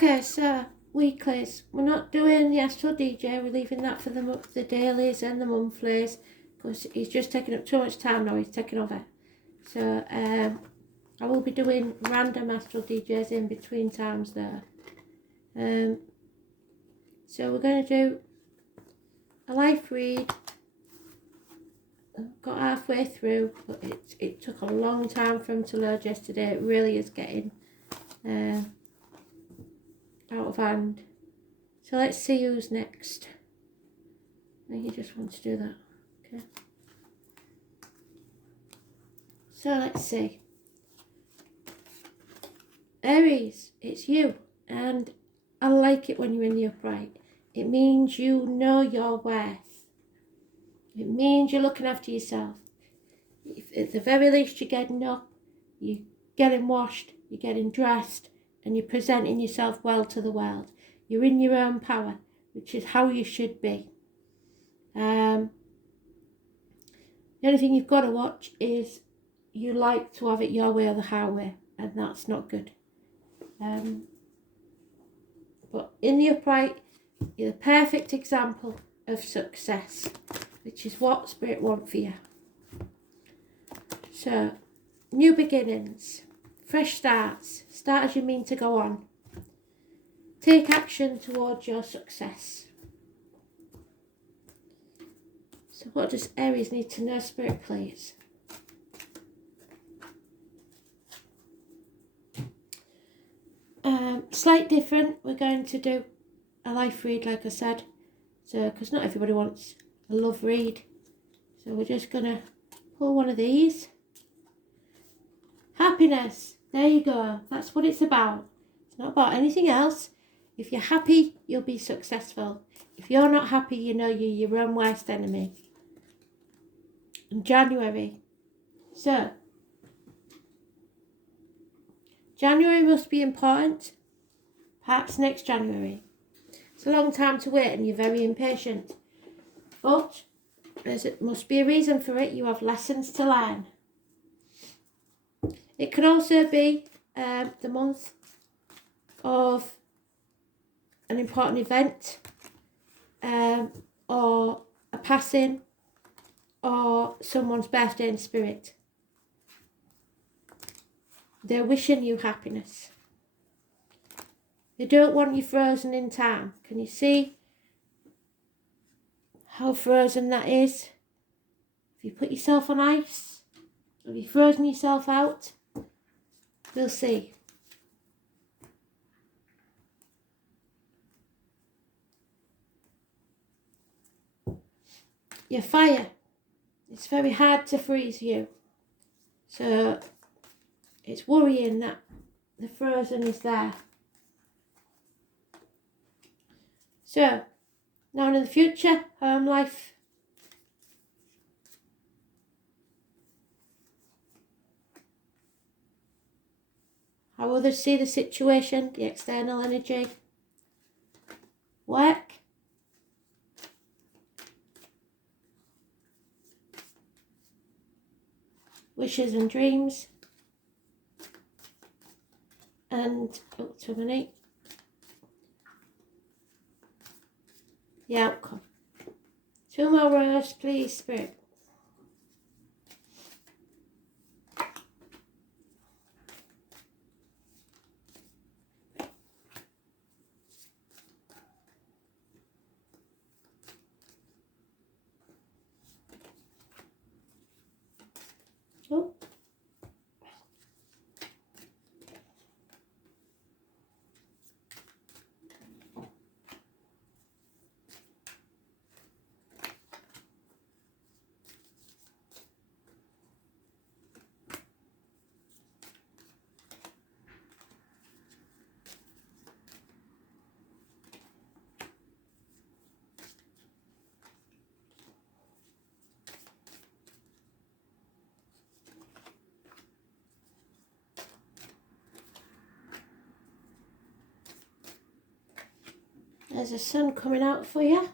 Okay, so weeklies. We're not doing the Astro DJ. We're leaving that for the dailies and the monthlies because he's just taking up too much time now. He's taking over. So I will be doing random Astro DJs in between times there. So we're going to do a life read. Got halfway through, but it took a long time for him to load yesterday. It really is getting out of hand. So let's see who's next. I think you just want to do that. Okay. So let's see. Aries, it's you. And I like it when you're in the upright. It means you know your worth. It means you're looking after yourself. If at the very least you're getting up, you're getting washed, you're getting dressed, and you're presenting yourself well to the world. You're in your own power, which is how you should be. The only thing you've got to watch is you like to have it your way or the highway, and that's not good. But in the upright, you're the perfect example of success, which is what Spirit want for you. So, new beginnings, fresh starts, start as you mean to go on. Take action towards your success. So what does Aries need to know, Spirit, please? Slight different, we're going to do a life read, like I said. So, because not everybody wants a love read. So we're just going to pull one of these. Happiness. There you go. That's what it's about. It's not about anything else. If you're happy, you'll be successful. If you're not happy, you know you're your own worst enemy. In January. So, January must be important. Perhaps next January. It's a long time to wait and you're very impatient. But there must be a reason for it. You have lessons to learn. It could also be the month of an important event or a passing or someone's birthday in spirit. They're wishing you happiness. They don't want you frozen in time. Can you see how frozen that is? If you put yourself on ice, have you frozen yourself out? We'll see. Your fire. It's very hard to freeze you. So it's worrying that the frozen is there. So, now in the future, home life. How others see the situation, the external energy. Work. Wishes and dreams. And up to a minute. The outcome. 2 more rows, please, Spirit. Oh. There's a sun coming out for you.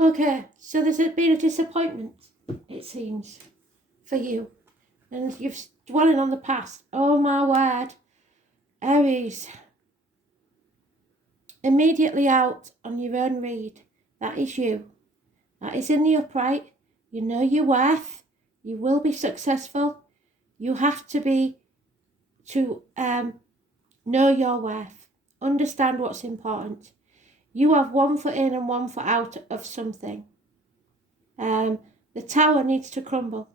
Okay, so there's been a disappointment, it seems, for you. And you're dwelling on the past. Oh my word. Aries. immediately out on your own read. That is you. That is in the upright. You know your worth. You will be successful. You have to know your worth. Understand what's important. You have one foot in and one foot out of something. The tower needs to crumble.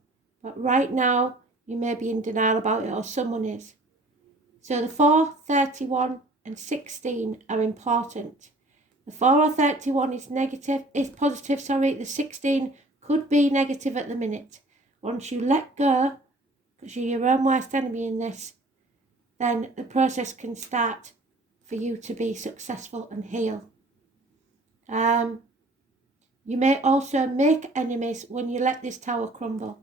But right now, you may be in denial about it, or someone is. So the 4, 31 and 16 are important. The 4 or 31 is positive. The 16 could be negative at the minute. Once you let go, because you're your own worst enemy in this, then the process can start for you to be successful and heal. You may also make enemies when you let this tower crumble,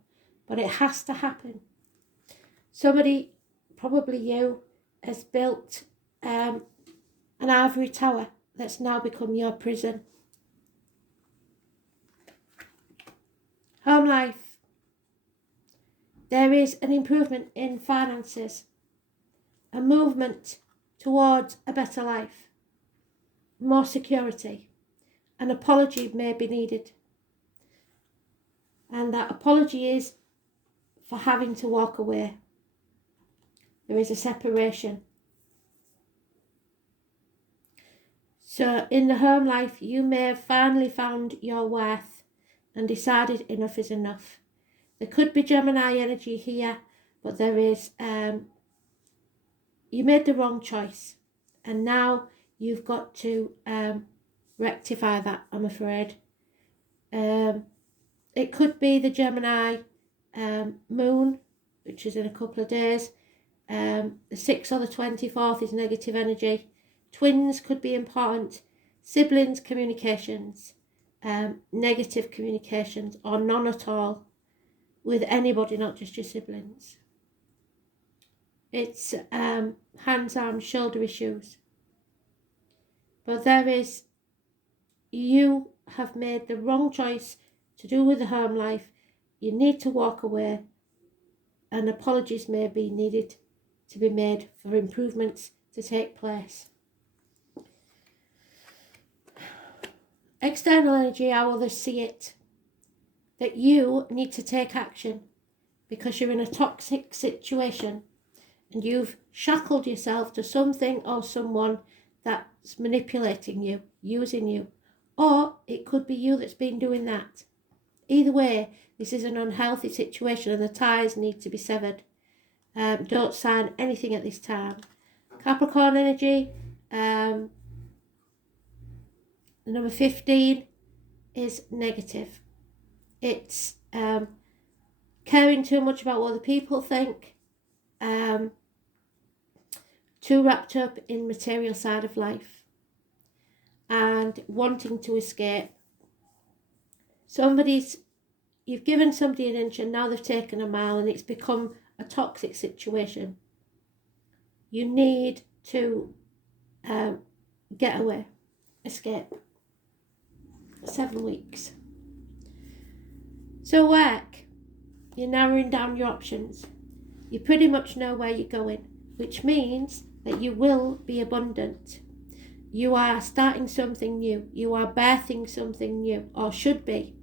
but it has to happen. Somebody, probably you, has built an ivory tower that's now become your prison. Home life. There is an improvement in finances, a movement towards a better life, more security. An apology may be needed. And that apology is for having to walk away. There is a separation. So in the home life, you may have finally found your worth and decided enough is enough. There could be Gemini energy here, but there is, you made the wrong choice. And now you've got to rectify that, I'm afraid. It could be the Gemini moon, which is in a couple of days. The 6th or the 24th is negative energy. Twins could be important. Siblings, communications, negative communications, or none at all with anybody, not just your siblings. It's hands, arms, shoulder issues. But you have made the wrong choice to do with the home life. You need to walk away, and apologies may be needed to be made for improvements to take place. External energy, how others see it, that you need to take action because you're in a toxic situation and you've shackled yourself to something or someone that's manipulating you, using you, or it could be you that's been doing that. Either way, this is an unhealthy situation and the ties need to be severed. Don't sign anything at this time. Capricorn energy, number 15 is negative. It's caring too much about what other people think, too wrapped up in material side of life, and wanting to escape. You've given somebody an inch and now they've taken a mile and it's become a toxic situation. You need to get away, escape. 7 weeks. So work, you're narrowing down your options. You pretty much know where you're going, which means that you will be abundant. You are starting something new. You are birthing something new, or should be,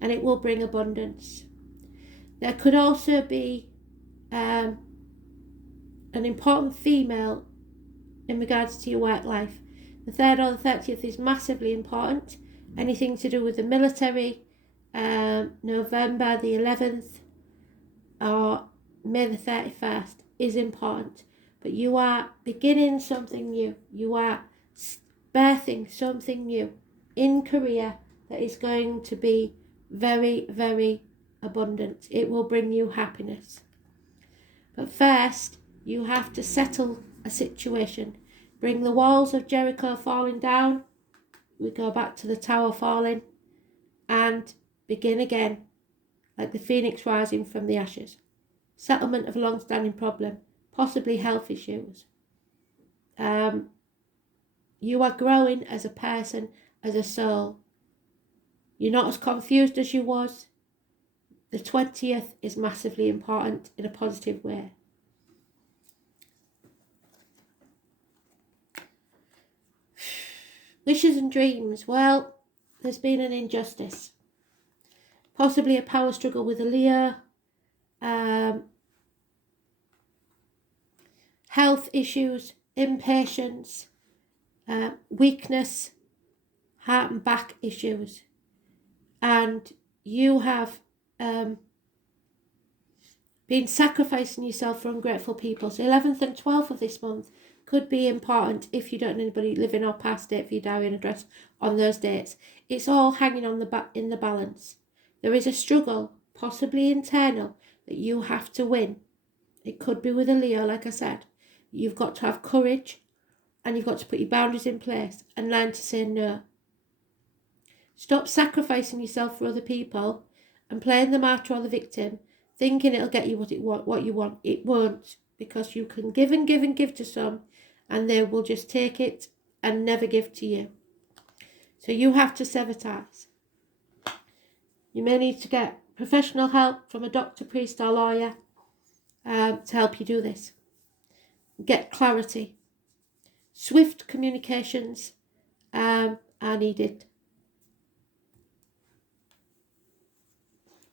and it will bring abundance. There could also be an important female in regards to your work life. The 3rd or the 30th is massively important. Anything to do with the military, November the 11th or May the 31st is important. But you are beginning something new. You are birthing something new in career that is going to be very, very abundant. It will bring you happiness. But first, you have to settle a situation. Bring the walls of Jericho falling down. We go back to the tower falling and begin again, like the phoenix rising from the ashes. Settlement of a long-standing problem, possibly health issues. You are growing as a person, as a soul. You're not as confused as you was. The 20th is massively important in a positive way. Wishes and dreams. Well, there's been an injustice. Possibly a power struggle with a Leo. Health issues, impatience, weakness, heart and back issues. And you have been sacrificing yourself for ungrateful people. So 11th and 12th of this month could be important if you don't know anybody living or past date for your diary and address on those dates. It's all hanging on in the balance. There is a struggle, possibly internal, that you have to win. It could be with a Leo, like I said. You've got to have courage and you've got to put your boundaries in place and learn to say no. Stop sacrificing yourself for other people and playing the martyr or the victim, thinking it'll get you what you want. It won't, because you can give and give and give to some and they will just take it and never give to you. So you have to sever ties. You may need to get professional help from a doctor, priest or lawyer to help you do this. Get clarity. Swift communications are needed.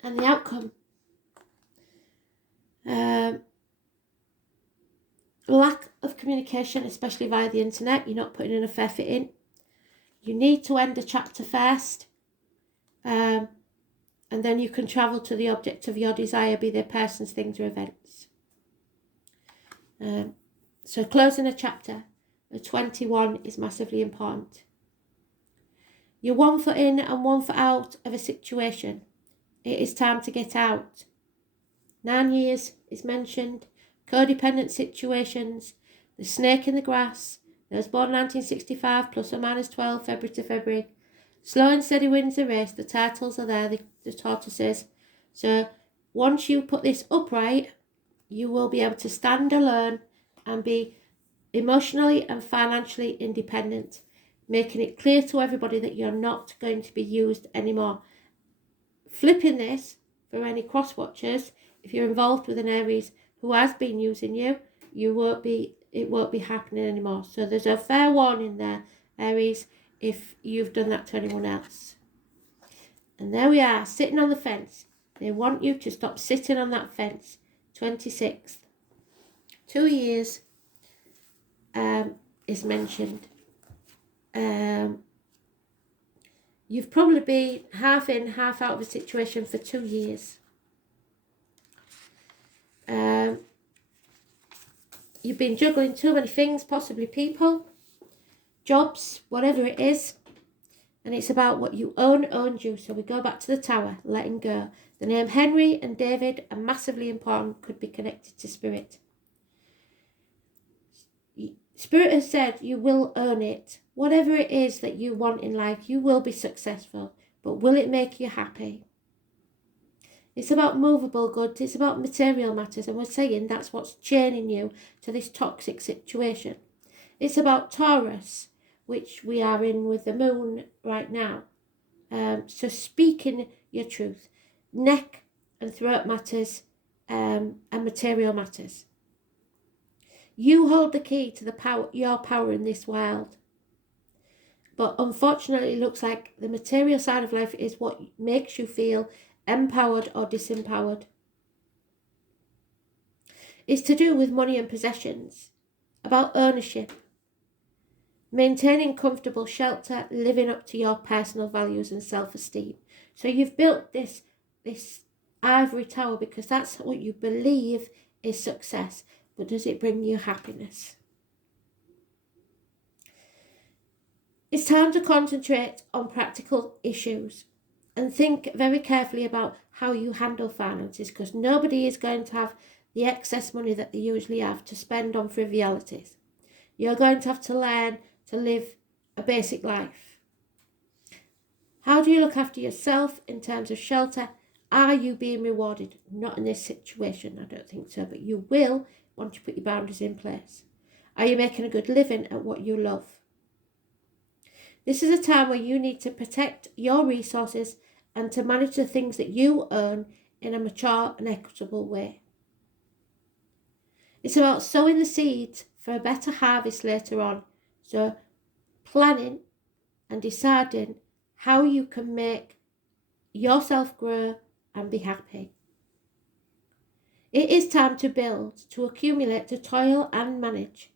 And the outcome. Lack of communication, especially via the internet. You're not putting enough effort in. You need to end a chapter first. And then you can travel to the object of your desire, be they persons, things or events. So closing a chapter at 21 is massively important. You're 1 foot in and 1 foot out of a situation. It is time to get out. 9 years is mentioned. Codependent situations. The snake in the grass. Those born 1965 plus or minus 12 February to February. Slow and steady wins the race. The titles are there, the tortoises. So once you put this upright, you will be able to stand alone and be emotionally and financially independent, making it clear to everybody that you're not going to be used anymore. Flipping this, for any cross-watchers, if you're involved with an Aries who has been using you, it won't be happening anymore. So there's a fair warning there, Aries, if you've done that to anyone else. And there we are, sitting on the fence. They want you to stop sitting on that fence. 26th. 2 years is mentioned. You've probably been half in, half out of a situation for 2 years. You've been juggling too many things, possibly people, jobs, whatever it is. And it's about what you owned you. So we go back to the tower, letting go. The name Henry and David are massively important, could be connected to spirit. Spirit has said you will earn it. Whatever it is that you want in life, you will be successful. But will it make you happy? It's about movable goods. It's about material matters. And we're saying that's what's chaining you to this toxic situation. It's about Taurus, which we are in with the moon right now. So speaking your truth. Neck and throat matters and material matters. You hold the key to your power in this world. But unfortunately, it looks like the material side of life is what makes you feel empowered or disempowered. It's to do with money and possessions, about ownership, maintaining comfortable shelter, living up to your personal values and self-esteem. So you've built this ivory tower because that's what you believe is success. But does it bring you happiness? It's time to concentrate on practical issues and think very carefully about how you handle finances, because nobody is going to have the excess money that they usually have to spend on frivolities. You're going to have to learn to live a basic life. How do you look after yourself in terms of shelter? Are you being rewarded? Not in this situation, I don't think so, but you will once you put your boundaries in place. Are you making a good living at what you love? This is a time where you need to protect your resources and to manage the things that you earn in a mature and equitable way. It's about sowing the seeds for a better harvest later on. So planning and deciding how you can make yourself grow and be happy. It is time to build, to accumulate, to toil and manage.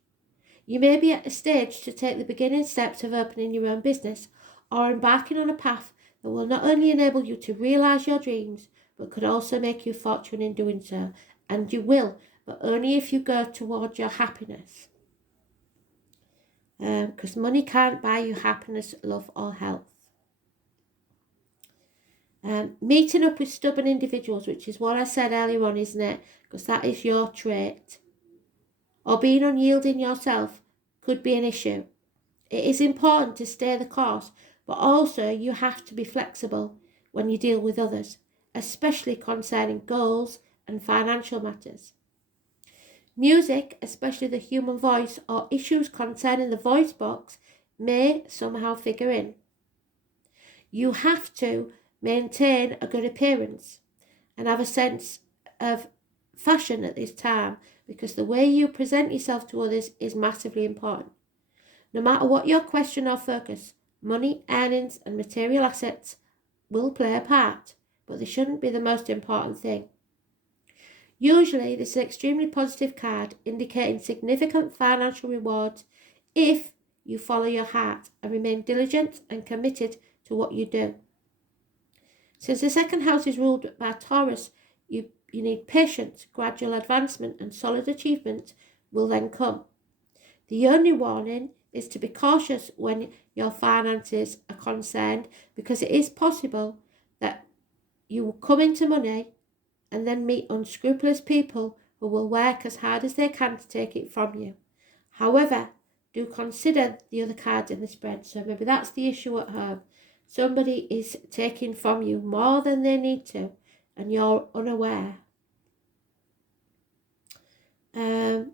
You may be at a stage to take the beginning steps of opening your own business or embarking on a path that will not only enable you to realise your dreams, but could also make you a fortune in doing so. And you will, but only if you go towards your happiness. Because money can't buy you happiness, love or health. Meeting up with stubborn individuals, which is what I said earlier on, isn't it? Because that is your trait. Or being unyielding yourself could be an issue. It is important to stay the course, but also you have to be flexible when you deal with others, especially concerning goals and financial matters. Music, especially the human voice, or issues concerning the voice box may somehow figure in. You have to maintain a good appearance and have a sense of fashion at this time, because the way you present yourself to others is massively important. No matter what your question or focus, money, earnings and material assets will play a part, but they shouldn't be the most important thing. Usually this is an extremely positive card indicating significant financial rewards if you follow your heart and remain diligent and committed to what you do. Since the second house is ruled by Taurus, you need patience, gradual advancement and solid achievement will then come. The only warning is to be cautious when your finances are concerned, because it is possible that you will come into money and then meet unscrupulous people who will work as hard as they can to take it from you. However, do consider the other cards in the spread. So maybe that's the issue at home. Somebody is taking from you more than they need to, and you're unaware. The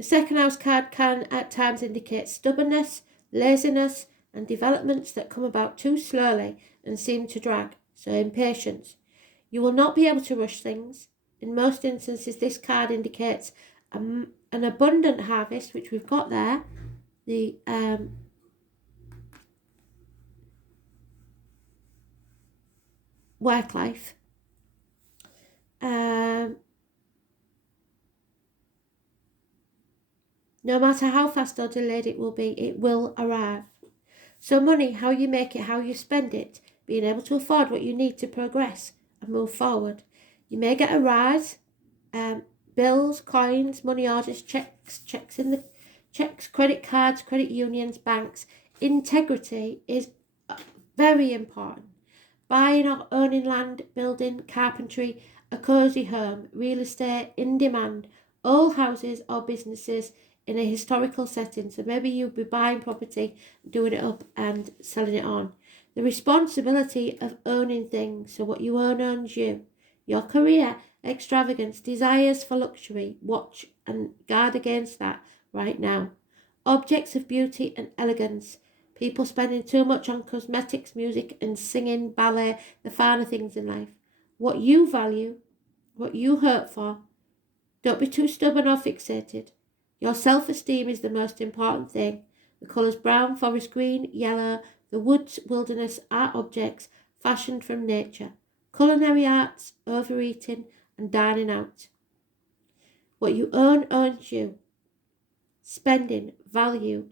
second house card can at times indicate stubbornness, laziness, and developments that come about too slowly and seem to drag, so impatience. You will not be able to rush things. In most instances, this card indicates an abundant harvest, which we've got there. The work life. No matter how fast or delayed it will be, it will arrive. So money, how you make it, how you spend it, being able to afford what you need to progress and move forward. You may get a rise, bills, coins, money orders, checks, credit cards, credit unions, banks. Integrity is very important. Buying or owning land, building, carpentry, a cosy home, real estate, in demand, all houses or businesses in a historical setting. So maybe you'll be buying property, doing it up and selling it on. The responsibility of owning things, so what you own owns you. Your career, extravagance, desires for luxury, watch and guard against that right now. Objects of beauty and elegance. People spending too much on cosmetics, music and singing, ballet, the finer things in life. What you value, what you hope for. Don't be too stubborn or fixated. Your self-esteem is the most important thing. The colours brown, forest green, yellow, the woods, wilderness, art objects fashioned from nature. Culinary arts, overeating and dining out. What you own owns you. Spending, value.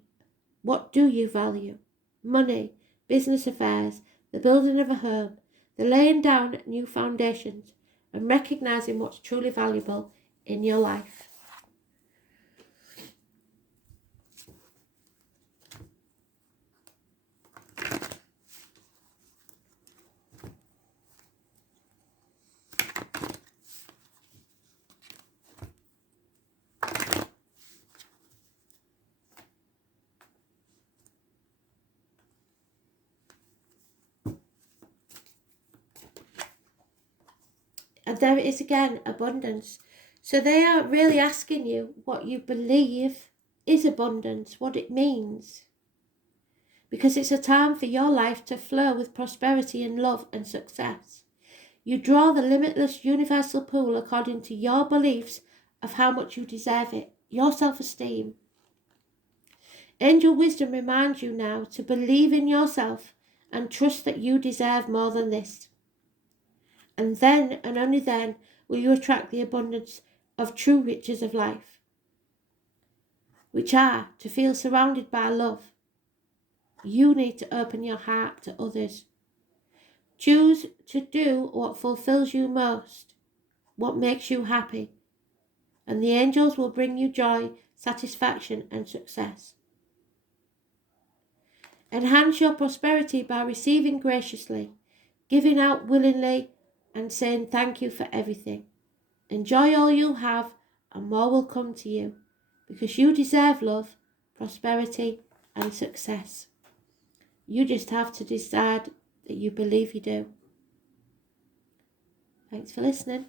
What do you value? Money, business affairs, the building of a home, the laying down new foundations, and recognising what's truly valuable in your life. And there it is again, abundance. So they are really asking you what you believe is abundance, what it means. Because it's a time for your life to flow with prosperity and love and success. You draw the limitless universal pool according to your beliefs of how much you deserve it, your self-esteem. Angel wisdom reminds you now to believe in yourself and trust that you deserve more than this. And then, and only then, will you attract the abundance of true riches of life, which are to feel surrounded by love. You need to open your heart to others. Choose to do what fulfills you most, what makes you happy, and the angels will bring you joy, satisfaction, and success. Enhance your prosperity by receiving graciously, giving out willingly, and saying thank you for everything. Enjoy all you have, and more will come to you, because you deserve love, prosperity, and success. You just have to decide that you believe you do. Thanks for listening.